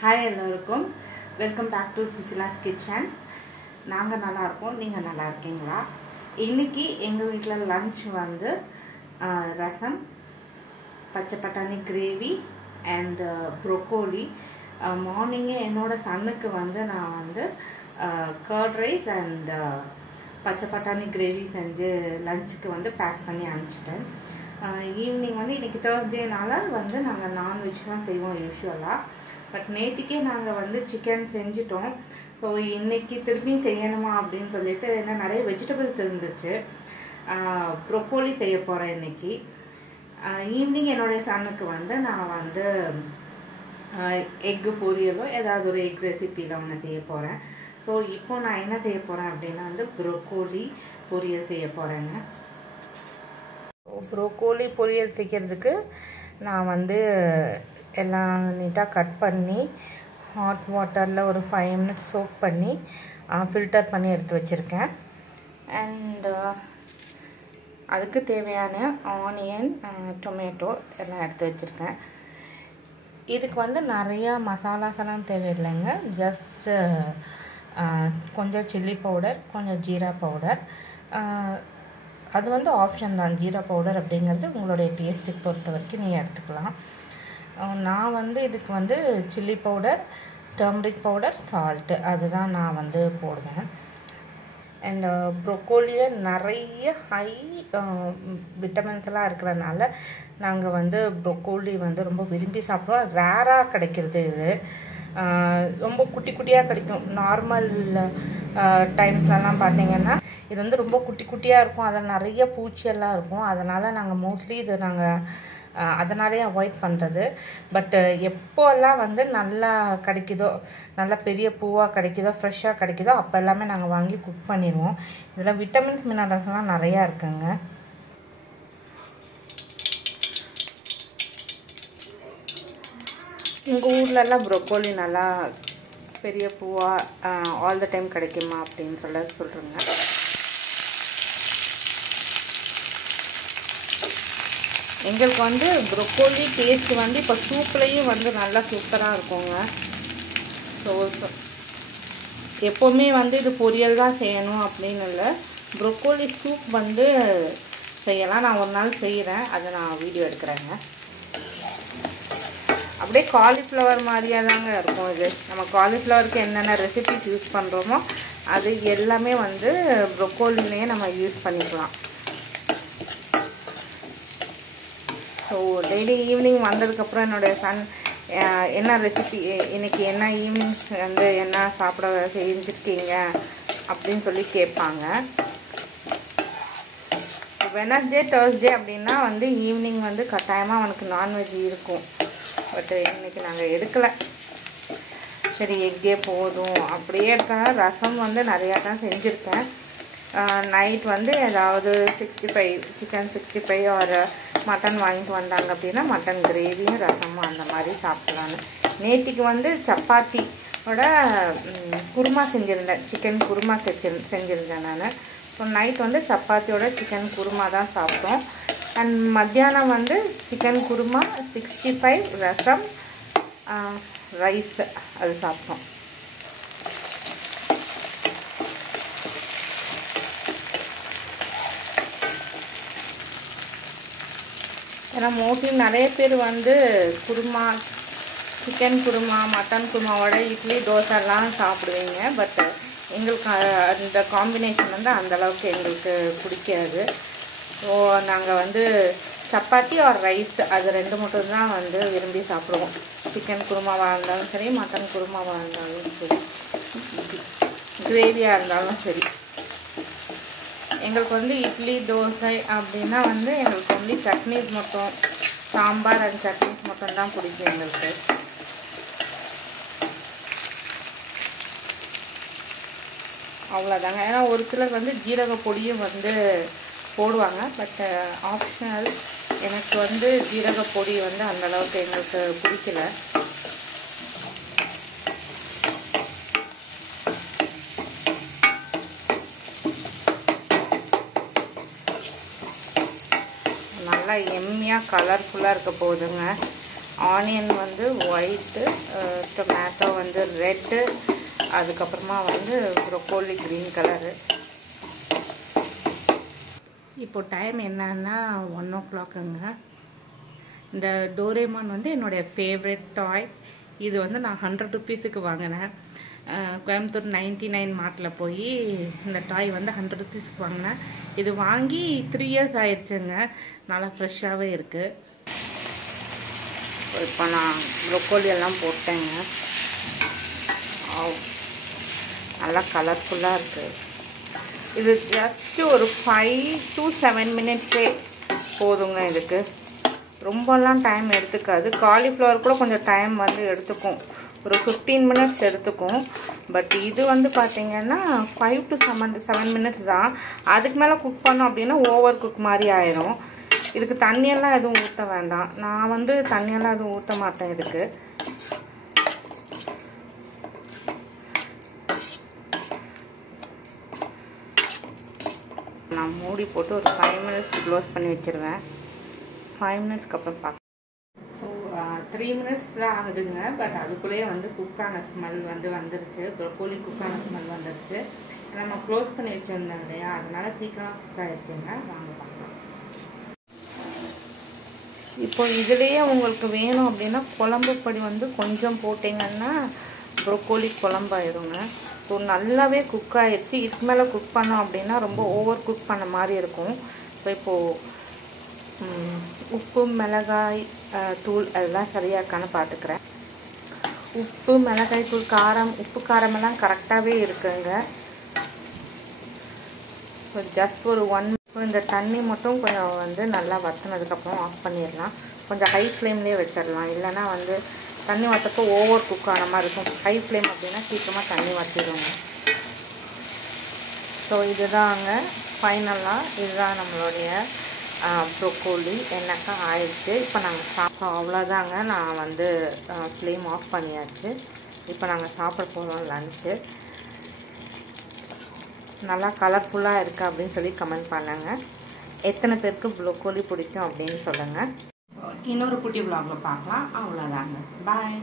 Hi எல்லோருக்கும் welcome back to Sushila's kitchen. நாங்கள் நல்லா இருக்கோம், நீங்கள் நல்லா இருக்கீங்களா? இன்றைக்கி எங்கள் வீட்டில் லன்ச் வந்து ரசம், பச்சை பட்டாணி கிரேவி அண்ட் ப்ரொக்கோலி. மார்னிங்கே என்னோடய சன்னுக்கு வந்து நான் வந்து கர்ட் ரைஸ் அண்ட் பச்சை பட்டாணி கிரேவி செஞ்சு லஞ்சுக்கு வந்து பேக் பண்ணி அனுப்பிச்சிட்டேன். ஈவினிங் வந்து இன்றைக்கி தேர்ஸ்டேனால வந்து நாங்கள் நான்வெஜ் தான் செய்வோம் யூஸ்வலாக. பட் நேற்றுக்கே நாங்கள் வந்து சிக்கன் செஞ்சிட்டோம். ஸோ இன்றைக்கி திருப்பியும் செய்யணுமா அப்படின்னு சொல்லிட்டு ஏன்னா நிறைய வெஜிடபிள்ஸ் இருந்துச்சு. ப்ரொக்கோலி செய்ய போகிறேன் இன்றைக்கி. ஈவினிங் என்னுடைய சன்னுக்கு வந்து நான் வந்து எக்கு பொரியலோ ஏதாவது ஒரு எக் ரெசிப்பியில் ஒன்று செய்ய போகிறேன். ஸோ இப்போது நான் என்ன செய்ய போகிறேன் அப்படின்னா வந்து ப்ரொக்கோலி பொரியல் செய்ய போகிறேங்க. ப்ரொக்கோலி பொரியல் செய்கிறதுக்கு நான் வந்து எல்லாம் நீட்டாக கட் பண்ணி ஹாட் வாட்டரில் ஒரு 5 minutes சோக் பண்ணி ஃபில்டர் பண்ணி எடுத்து வச்சுருக்கேன். அண்ட் அதுக்கு தேவையான ஆனியன், டொமேட்டோ எல்லாம் எடுத்து வச்சுருக்கேன். இதுக்கு வந்து நிறையா மசாலாஸ் எல்லாம் தேவையில்லைங்க. ஜஸ்ட்டு கொஞ்சம் சில்லி பவுடர், கொஞ்சம் ஜீரா பவுடர். அது வந்து ஆப்ஷன் தான். ஜீரா பவுடர் அப்படிங்கிறது உங்களுடைய டேஸ்ட்டுக்கு பொறுத்த வரைக்கும் நீங்கள் எடுத்துக்கலாம். நான் வந்து இதுக்கு வந்து chilli powder, turmeric powder, salt அதுதான் நான் வந்து போடுவேன். அண்ட் ப்ரொக்கோலியில் நிறைய ஹை விட்டமின்ஸ்லாம் இருக்கிறனால நாங்கள் வந்து ப்ரொக்கோலி வந்து ரொம்ப விரும்பி சாப்பிடுவோம். ரேராக கிடைக்கிறது இது. ரொம்ப குட்டி குட்டியாக கிடைக்கும். நார்மல் டைம்ஸ்லலாம் பார்த்திங்கன்னா இது வந்து ரொம்ப குட்டி குட்டியாக இருக்கும். அதில் நிறைய பூச்சியெல்லாம் இருக்கும். அதனால் நாங்கள் மோஸ்ட்லி இது அதனாலே அவாய்ட் பண்ணுறது. பட்டு எப்போல்லாம் வந்து நல்லா கிடைக்குதோ, நல்லா பெரிய பூவாக கிடைக்குதோ, ஃப்ரெஷ்ஷாக கிடைக்குதோ அப்போ எல்லாமே நாங்கள் வாங்கி குக் பண்ணிடுவோம். இதில் விட்டமின்ஸ் மினரல்ஸ்லாம் நிறையா இருக்குங்க. உங்கள் ஊர்லெல்லாம் ப்ரொக்கோலி நல்லா பெரிய பூவாக ஆல் த டைம் கிடைக்குமா அப்படின்னு சொல்கிறேங்க. எங்களுக்கு வந்து ப்ரொக்கோலி டேஸ்ட் வந்து இப்போ சூப்லேயும் வந்து நல்லா சூப்பராக இருக்குங்க. ஸோ எப்போவுமே வந்து இது பொரியல் தான் செய்யணும் அப்படின்னு இல்லை, ப்ரொக்கோலி சூப் வந்து செய்யலாம். நான் ஒரு நாள் செய்கிறேன், அதை நான் வீடியோ எடுக்கிறேங்க. அப்படியே காலிஃப்ளவர் மாதிரியாக தாங்க இருக்கும் இது. நம்ம காலிஃப்ளவருக்கு என்னென்ன ரெசிபிஸ் யூஸ் பண்ணுறோமோ அது எல்லாமே வந்து ப்ரொக்கோலிலேயே நம்ம யூஸ் பண்ணிக்கலாம். ஸோ டெய்லி ஈவினிங் வந்ததுக்கப்புறம் என்னுடைய சன் என்ன ரெசிபி இன்றைக்கி என்ன ஈவினிங் வந்து என்ன சாப்பிட செஞ்சுருக்கீங்க அப்படின்னு சொல்லி கேட்பாங்க. வெனஸ்டே தேர்ஸ்டே அப்படின்னா வந்து ஈவினிங் வந்து கட்டாயமாக அவனுக்கு நான்வெஜ் இருக்கும். பட் இன்றைக்கி நாங்கள் எடுக்கலை. சரி எக்கே போதும் அப்படியே இருக்கா. ரசம் வந்து நிறையா தான் செஞ்சுருக்கேன். நைட் வந்து ஏதாவது 65 சிக்கன் 65 ஒரு மட்டன் வாங்கிட்டு வந்தாங்க அப்படின்னா மட்டன் கிரேவியும் ரசமும் அந்த மாதிரி சாப்பிட்லான்னு. நேற்றுக்கு வந்து சப்பாத்தியோட குருமா செஞ்சுருந்தேன். சிக்கன் குருமா செஞ்சுருந்தேன் நான். ஸோ நைட் வந்து சப்பாத்தியோட சிக்கன் குருமா தான் சாப்பிட்டோம். அண்ட் மத்தியானம் வந்து சிக்கன் குருமா, 65 ரசம், ரைஸ் அது சாப்பிட்டோம். ஏன்னா மோஸ்ட்லி நிறைய பேர் வந்து குருமா, சிக்கன் குருமா, மட்டன் குருமாவோட இட்லி தோசைலாம் சாப்பிடுவீங்க. பட் எங்களுக்கு அந்த காம்பினேஷன் வந்து அந்தளவுக்கு எங்களுக்கு பிடிக்காது. ஸோ நாங்கள் வந்து சப்பாத்தி ஒரு ரைஸ் அது 2 மட்டும்தான் வந்து விரும்பி சாப்பிடுவோம். சிக்கன் குருமாவாக இருந்தாலும் சரி, மட்டன் குருமாவாக இருந்தாலும் சரி, கிரேவியாக இருந்தாலும் சரி. எங்களுக்கு வந்து இட்லி தோசை அப்படின்னா வந்து எங்களுக்கு வந்து சட்னிஸ் மட்டும், சாம்பார் அண்ட் சட்னிஸ் மட்டும் தான் பிடிக்கும் எங்களுக்கு. அவ்வளோதாங்க. ஏன்னா ஒரு சிலர் வந்து ஜீரக பொடியும் வந்து போடுவாங்க. But optional. எனக்கு வந்து ஜீரக பொடி வந்து அந்தளவுக்கு எங்களுக்கு பிடிக்கல. நல்லா எம்மியாக கலர்ஃபுல்லாக இருக்க போகுதுங்க. ஆனியன் வந்து ஒயிட்டு, டொமேட்டோ வந்து ரெட்டு, அதுக்கப்புறமா வந்து ப்ரோக்கோலி க்ரீன் கலரு. இப்போ டைம் என்னன்னா 1 o'clockங்க. இந்த டோரேமான் வந்து என்னுடைய ஃபேவரட் டாய். இது வந்து நான் 100 rupeesக்கு வாங்கினேன். கோயம்புத்தூர் 99 மார்ட்டில் போய் இந்த டாய் வந்து 100 rupeesக்கு வாங்கினேன். இது வாங்கி 3 years ஆயிடுச்சுங்க. நல்லா ஃப்ரெஷ்ஷாகவே இருக்குது. இப்போ நான் ப்ரோக்கோலி எல்லாம் போட்டேங்க. நல்லா கலர்ஃபுல்லாக இருக்குது. இது ஜஸ்ட் ஒரு 5 to 7 minutes போதுங்க. இதுக்கு ரொம்பலாம் டைம் எடுத்துக்காது. காலிஃப்ளவர் கூட கொஞ்சம் டைம் வந்து எடுத்துக்கும், ஒரு 15 minutes எடுத்துக்கும். பட் இது வந்து பார்த்திங்கன்னா 5 to 7 minutes தான். அதுக்கு மேலே குக் பண்ணோம் அப்படின்னா ஓவர் குக் மாதிரி ஆயிரும். இதுக்கு தண்ணியெல்லாம் எதுவும் ஊற்ற வேண்டாம். நான் வந்து தண்ணியெல்லாம் எதுவும் ஊற்ற மாட்டேன் இதுக்கு. நான் மூடி போட்டு ஒரு 5 minutes க்ளோஸ் பண்ணி வச்சுருவேன். 5 minutesக்கு அப்புறம் பார்க்க. ஸோ 3 minutes தான் ஆகுதுங்க. பட் அதுக்குள்ளேயே வந்து குக்கான ஸ்மெல் வந்து வந்துருச்சு. ப்ரோக்கோலி குக்கான ஸ்மெல் வந்துருச்சு. நம்ம க்ளோஸ் பண்ணி வச்சுருந்தோம் இல்லையா, அதனால் சீக்கிரம் குக் ஆகிடுச்சுங்க. வாங்க பார்க்கலாம். இப்போ இதுலேயே உங்களுக்கு வேணும் அப்படின்னா குழம்பு பொடி வந்து கொஞ்சம் போட்டிங்கன்னா ப்ரோக்கோலி குழம்பாயிருங்க. ஸோ நல்லாவே குக் ஆகிடுச்சு. இதுக்கு மேலே குக் பண்ணோம் அப்படின்னா ரொம்ப ஓவர் குக் பண்ண மாதிரி இருக்கும். ஸோ இப்போது உப்பு, மிளகாய் தூள் எல்லாம் சரியாக இருக்கான்னு பார்த்துக்கிறேன். உப்பு, மிளகாய் தூள், காரம், உப்பு காரமெல்லாம் கரெக்டாகவே இருக்குங்க. ஸோ ஜஸ்ட் ஒரு 1 இந்த தண்ணி மட்டும் கொஞ்சம் வந்து நல்லா வற்றினதுக்கப்புறம் ஆஃப் பண்ணிடலாம். கொஞ்சம் ஹை ஃப்ளேம்லேயே வச்சிடலாம். இல்லைன்னா வந்து தண்ணி வற்றப்போ ஓவர் குக் ஆன மாதிரி இருக்கும். ஹை ஃப்ளேம் அப்படின்னா சீக்கிரமாக தண்ணி வற்றிடுங்க. ஸோ இதுதாங்க ஃபைனலாக, இதுதான் நம்மளுடைய ப்ரோக்கோலி என்னக்கா ஆயிடுச்சு. இப்போ நாங்கள் சாப்பிட்டோம். அவ்வளோதாங்க. நான் வந்து ஃப்ளேம் ஆஃப் பண்ணியாச்சு. இப்போ நாங்கள் சாப்பிட போகிறோம் லன்ச்சு. நல்லா கலர்ஃபுல்லாக இருக்குது அப்படின்னு சொல்லி கமெண்ட் பண்ணுங்க. எத்தனை பேருக்கு ப்ரோக்கோலி பிடிக்கும் அப்படின்னு சொல்லுங்கள். இன்னொரு குட்டி vlogல பார்க்கலாம். அவ்வளோதாங்க. பாய்.